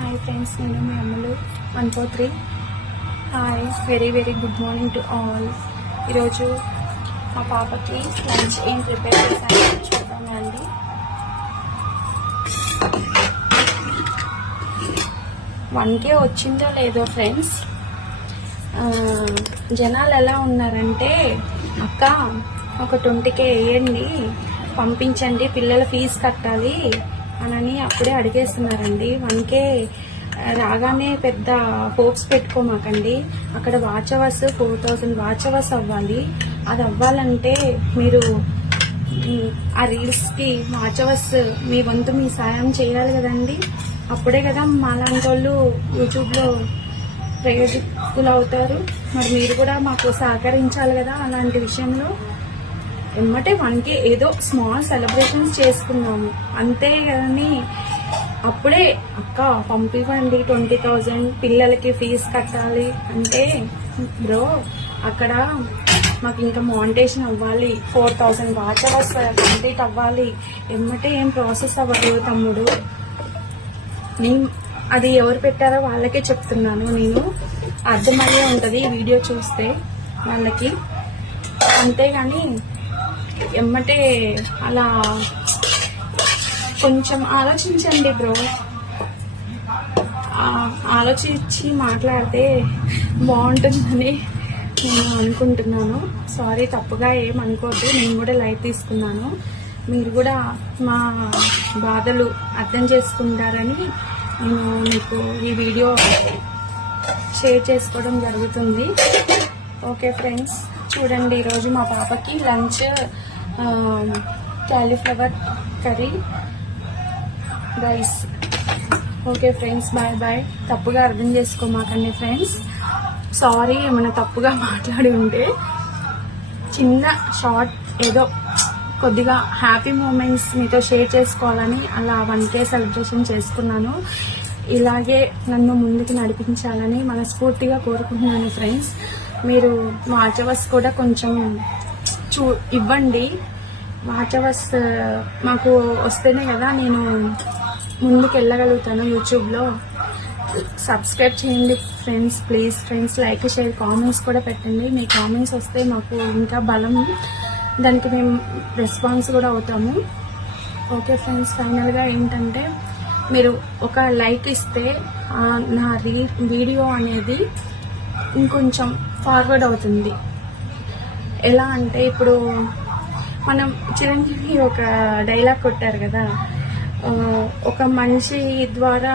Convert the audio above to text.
Hi friends నేను మీ అమ్మలు one four three hi very very good morning to all ఈరోజు మా పాపకి లంచ్ ఏం ప్రిపేర్ చేశాను చూద్దామండి వన్కే వచ్చిందో లేదో ఫ్రెండ్స్ జనాలు ఎలా ఉన్నారంటే అక్క ఒక ట్వంటీకే వేయండి పంపించండి పిల్లల ఫీజు కట్టాలి అనని అప్పుడే అడిగేస్తున్నారండి. వన్కే రాగానే పెద్ద హోప్స్ పెట్టుకోమాకండి. అక్కడ watch hours four thousand watch hours అవ్వాలి. అది అవ్వాలంటే మీరు ఆ రీల్స్కి వాచ్ అవర్స్ మీ వంతు మీ సాయం చేయాలి కదండి. అప్పుడే కదా మాలాంటి వాళ్ళు యూట్యూబ్లో ప్రయోజకులు అవుతారు మరి మీరు కూడా మాకు సహకరించాలి కదా అలాంటి విషయంలో. ఎమ్మటే వన్కే ఏదో స్మాల్ సెలబ్రేషన్స్ చేసుకున్నాము. అంతే కానీ అప్పుడే అక్క పంపివ్వండి ట్వంటీ థౌజండ్ పిల్లలకి ఫీజు కట్టాలి అంటే బ్రో అక్కడ మాకు ఇంకా మౌంటేషన్ అవ్వాలి. ఫోర్ థౌజండ్ వాచ్ వస్తాయి. కంప్లీట్ అవ్వాలి. ఎమ్మటే ఏం ప్రాసెస్ అవ్వదు తమ్ముడు. నేను అది ఎవరు పెట్టారో వాళ్ళకే చెప్తున్నాను. నేను అర్థమయ్యే ఉంటుంది వీడియో చూస్తే వాళ్ళకి. అంతేగాని ఎమ్మటే అలా కొంచెం ఆలోచించండి బ్రో. ఆలోచించి మాట్లాడితే బాగుంటుందని నేను అనుకుంటున్నాను. సారీ తప్పుగా ఏం అనుకోవద్దు. నేను కూడా లైట్ తీసుకున్నాను. మీరు కూడా మా బాధలు అర్థం చేసుకుంటారని నేను మీకు ఈ వీడియో షేర్ చేసుకోవడం జరుగుతుంది. ఓకే ఫ్రెండ్స్ చూడండి ఈరోజు మా పాపకి lunch cauliflower curry rice. Okay friends bye bye. తప్పుగా అర్థం చేసుకోమాకండి ఫ్రెండ్స్. సారీ ఏమైనా తప్పుగా మాట్లాడి ఉంటే చిన్న షార్ట్ ఏదో కొద్దిగా హ్యాపీ మూమెంట్స్ మీతో షేర్ చేసుకోవాలని అలా వన్ కే సెలబ్రేషన్ చేసుకున్నాను. ఇలాగే నన్ను ముందుకు నడిపించాలని మనస్ఫూర్తిగా కోరుకుంటున్నాను ఫ్రెండ్స్. మీరు వాచవర్స్ కూడా కొంచెం చూ ఇవ్వండి. వాచవర్స్ మాకు వస్తేనే కదా నేను ముందుకు వెళ్ళగలుగుతాను యూట్యూబ్లో. సబ్స్క్రైబ్ చేయండి friends please friends like share comments కూడా పెట్టండి. మీ కామెంట్స్ వస్తే మాకు ఇంకా బలం దానికి మేము రెస్పాన్స్ కూడా అవుతాము. ఓకే ఫ్రెండ్స్ ఫైనల్గా ఏంటంటే మీరు ఒక లైక్ ఇస్తే నా రీ వీడియో అనేది ఇంకొంచెం ఫార్వర్డ్ అవుతుంది. ఎలా అంటే ఇప్పుడు మనం చిరంజీవి ఒక డైలాగ్ కొట్టారు కదా ఒక మనిషి ద్వారా